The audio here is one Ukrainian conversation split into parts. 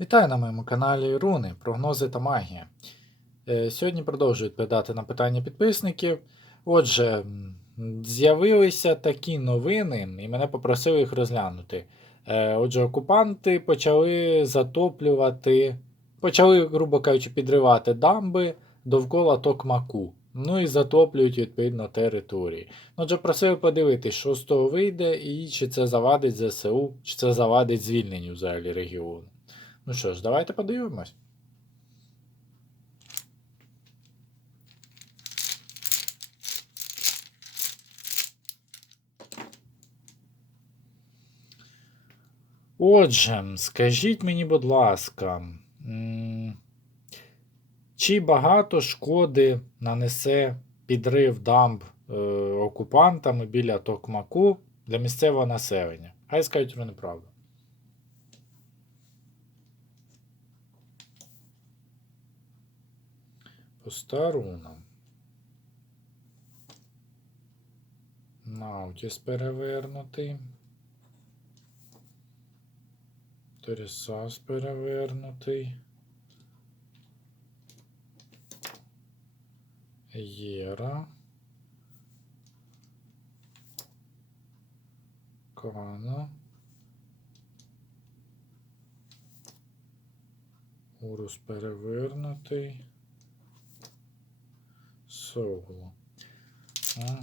Вітаю на моєму каналі Руни, прогнози та магія. Е, Сьогодні продовжую відповідати на питання підписників. Отже, з'явилися такі новини, і мене попросили їх розглянути. Е, Отже, окупанти почали затоплювати, почали, грубо кажучи, підривати дамби довкола Токмаку. Ну і затоплюють відповідно території. Отже, просили подивитись, що з того вийде, і чи це завадить ЗСУ, чи це завадить звільненню взагалі регіону. Ну що ж, давайте подивимось. Отже, скажіть мені, будь ласка, чи багато шкоди нанесе підрив дамб е, окупантами біля Токмаку для місцевого населення? Хай скажуть вони правду. Постарунам. Наутіс перевернутий. Торісас перевернутий. Єра. Кана. Урус перевернутий. Соло. Ага.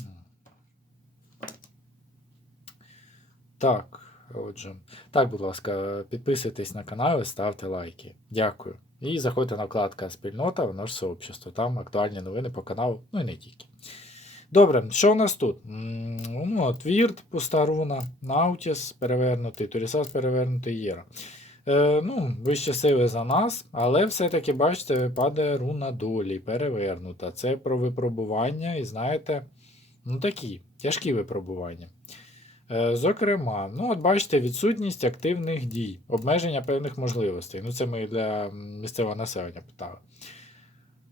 Так, отже. Так, будь ласка, підписуйтесь на канал і ставте лайки. Дякую. І заходьте на вкладка спільнота в наше сообщество. Там актуальні новини по каналу, ну і не тільки. Добре, що у нас тут? Ну, от Вірт, пуста руна, Наутіс перевернутий, Турісас перевернутий Єра. Е, ну, вище сили за нас, але все-таки, бачите, випадає руна долі, перевернута. Це про випробування, і знаєте, ну такі тяжкі випробування. Е, зокрема, ну, от бачите, відсутність активних дій, обмеження певних можливостей. Ну, це ми для місцевого населення питали.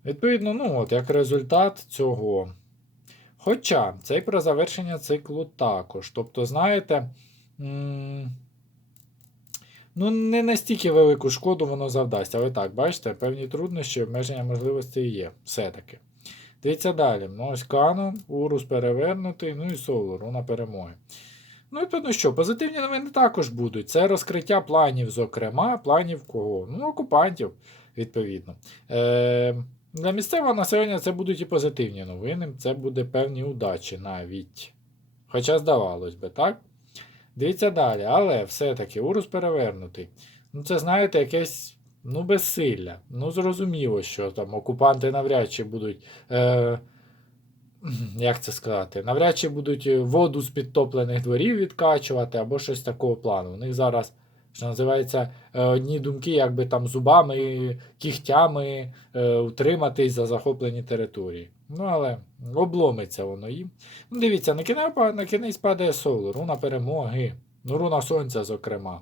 Відповідно, ну, от, як результат цього. Хоча це і про завершення циклу також. Тобто, знаєте. м, Ну, не настільки велику шкоду воно завдасть, але так, бачите, певні труднощі, обмеження можливостей є. Все-таки. Дивіться далі. Ну, ось Кано, Урус перевернутий, ну і Соло, руна перемоги. Ну, і ну що, позитивні новини також будуть. Це розкриття планів, зокрема, планів кого? Ну, окупантів, відповідно. Е, Для місцевого населення це будуть і позитивні новини, це буде певні удачі навіть. Хоча здавалось би, так? Дивіться далі, але все-таки урус перевернутий. Ну, це, знаєте, якесь ну, безсилля. Ну, зрозуміло, що там окупанти навряд чи будуть. Е, як це сказати? Навряд чи будуть воду з підтоплених дворів відкачувати або щось такого плану. У них зараз, що називається, е, одні думки, якби там зубами, кігтями е, утриматись за захоплені території. Ну, але обломиться воно їм. Ну, дивіться, на кінець, на кінець падає соло, руна перемоги. Ну, руна сонця, зокрема.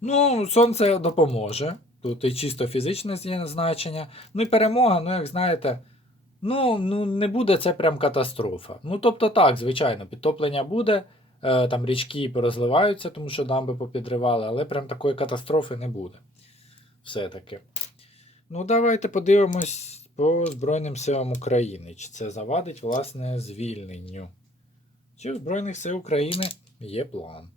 Ну, сонце допоможе. Тут і чисто фізичне значення. Ну і перемога, ну, як знаєте, ну, ну не буде це прям катастрофа. Ну, тобто так, звичайно, підтоплення буде, е, там річки порозливаються, тому що дамби попідривали, але прям такої катастрофи не буде. Все-таки. Ну, давайте подивимось по Збройним силам України. Чи це завадить, власне, звільненню? Чи в Збройних сил України є план?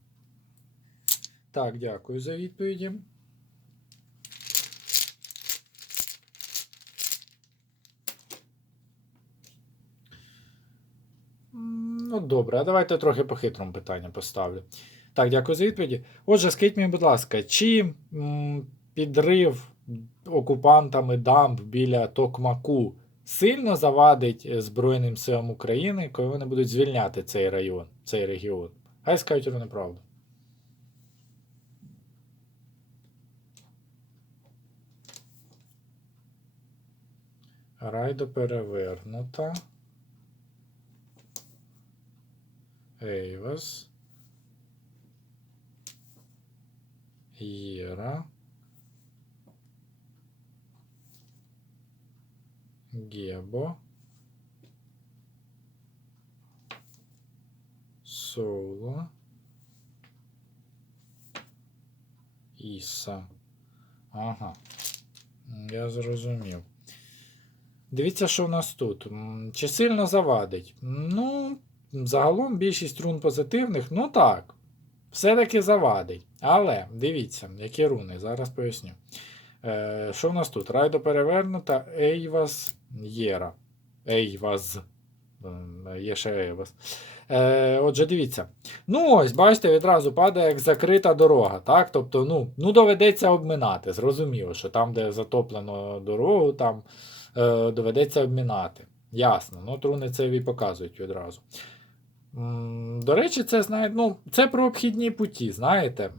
Так, дякую за відповіді. Ну, добре, а давайте трохи по хитрому питанню поставлю. Так, дякую за відповіді. Отже, скажіть мені, будь ласка, чи м, підрив окупантами дамб біля Токмаку сильно завадить е, Збройним силам України, коли вони будуть звільняти цей район, цей регіон? Хай скажуть вони правду. Райдо перевернута. Ейвас. Єра. Гебо. Соло. Іса. Ага. Я зрозумів. Дивіться, що в нас тут. Чи сильно завадить? Ну, загалом більшість рун позитивних, ну так. Все-таки завадить. Але дивіться, які руни, зараз поясню. Е, що в нас тут? Райдо перевернута, Ейвас Єра. Ейваз. Ем, Є ще Ейвас. Е, отже, дивіться. Ну, ось, бачите, відразу падає як закрита дорога. так? Тобто, ну, ну доведеться обминати. Зрозуміло, що там, де затоплено дорогу, там е, доведеться обминати. Ясно. Ну, труни це і показують відразу. До речі, це знаєте, ну, це про обхідні путі, знаєте.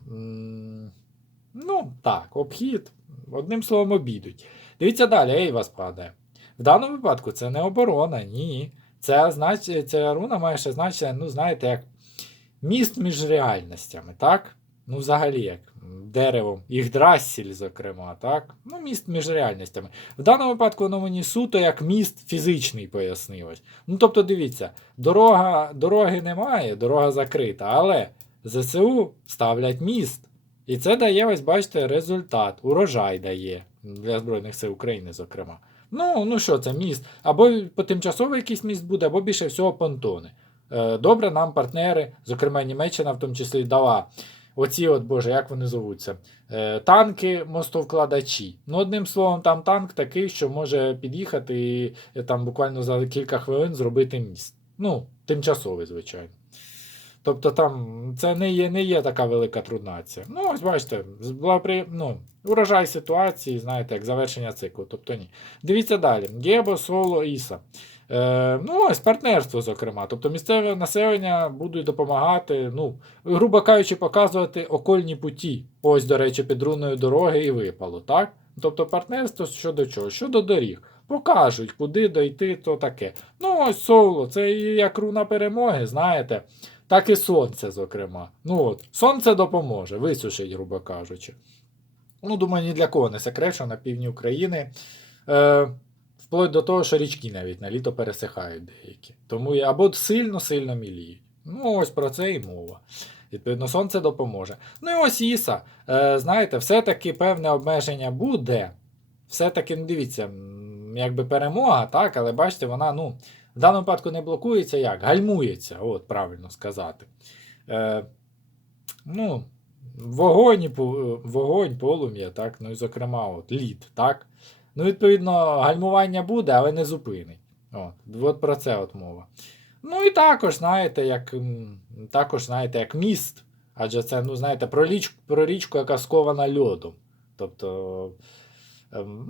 Ну, так, обхід. Одним словом, обідуть. Дивіться далі, ей вас падає. В даному випадку це не оборона, ні. Це, знач... Ця руна має ще значення, ну, знаєте, як міст між реальностями, так? Ну, взагалі, як деревом, Ігдрасіль, зокрема, так? Ну, міст між реальностями. В даному випадку воно мені суто як міст фізичний пояснилось. Ну, тобто, дивіться, дорога, дороги немає, дорога закрита, але ЗСУ ставлять міст. І це дає, ось бачите, результат. Урожай дає для Збройних сил України, зокрема. Ну, ну що це міст? Або по тимчасово якийсь міст буде, або більше всього понтони. Е, Добре, нам партнери, зокрема Німеччина в тому числі дала оці, от Боже, як вони зовуться? Е, Танки мостовкладачі. Ну, одним словом, там танк такий, що може під'їхати і е, там буквально за кілька хвилин зробити міст. Ну, тимчасовий, звичайно. Тобто там це не є, не є така велика труднація. Ну, ось бачите, з- ну, урожай ситуації, знаєте, як завершення циклу. Тобто ні. Дивіться далі. Гебо, Соло, Іса. Е, ну, ось партнерство, зокрема. Тобто місцеве населення будуть допомагати, ну, грубо кажучи, показувати окольні путі. Ось, до речі, під руною дороги і випало, так? Тобто партнерство щодо чого? Щодо доріг. Покажуть, куди дойти, то таке. Ну, ось соло, це як руна перемоги, знаєте. Так і сонце, зокрема. Ну от, сонце допоможе, висушить, грубо кажучи. Ну, думаю, ні для кого не секрет, що на півдні України. Е, вплоть до того, що річки навіть на літо пересихають деякі. Тому або сильно-сильно міліють. Ну, ось про це і мова. Відповідно, сонце допоможе. Ну і ось Іса. Е, знаєте, все-таки певне обмеження буде. Все-таки, ну дивіться, якби перемога, так, але бачите, вона, ну, в даному випадку не блокується як? Гальмується, от правильно сказати. Е, ну, вогонь, вогонь, полум'я, так, ну і зокрема, от, лід, так. Ну, відповідно, гальмування буде, але не зупинить. От, от про це от мова. Ну і також, знаєте, як, також, знаєте, як міст. Адже це, ну, знаєте, про, річ, про річку, яка скована льодом. Тобто,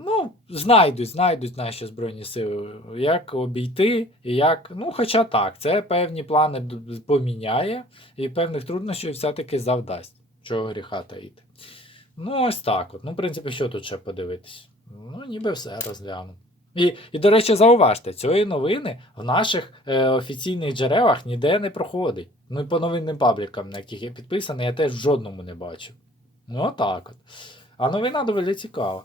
ну, знайдуть, знайдуть наші Збройні сили, як обійти, і як. Ну, хоча так, це певні плани поміняє, і певних труднощів все-таки завдасть. Чого гріха таїти. Ну, ось так от. Ну, в принципі, що тут ще подивитись? Ну, ніби все розглянув. І, і, до речі, зауважте, цієї новини в наших е, офіційних джерелах ніде не проходить. Ну і по новинним паблікам, на яких я підписаний, я теж в жодному не бачив. Ну, отак от. А новина доволі цікава.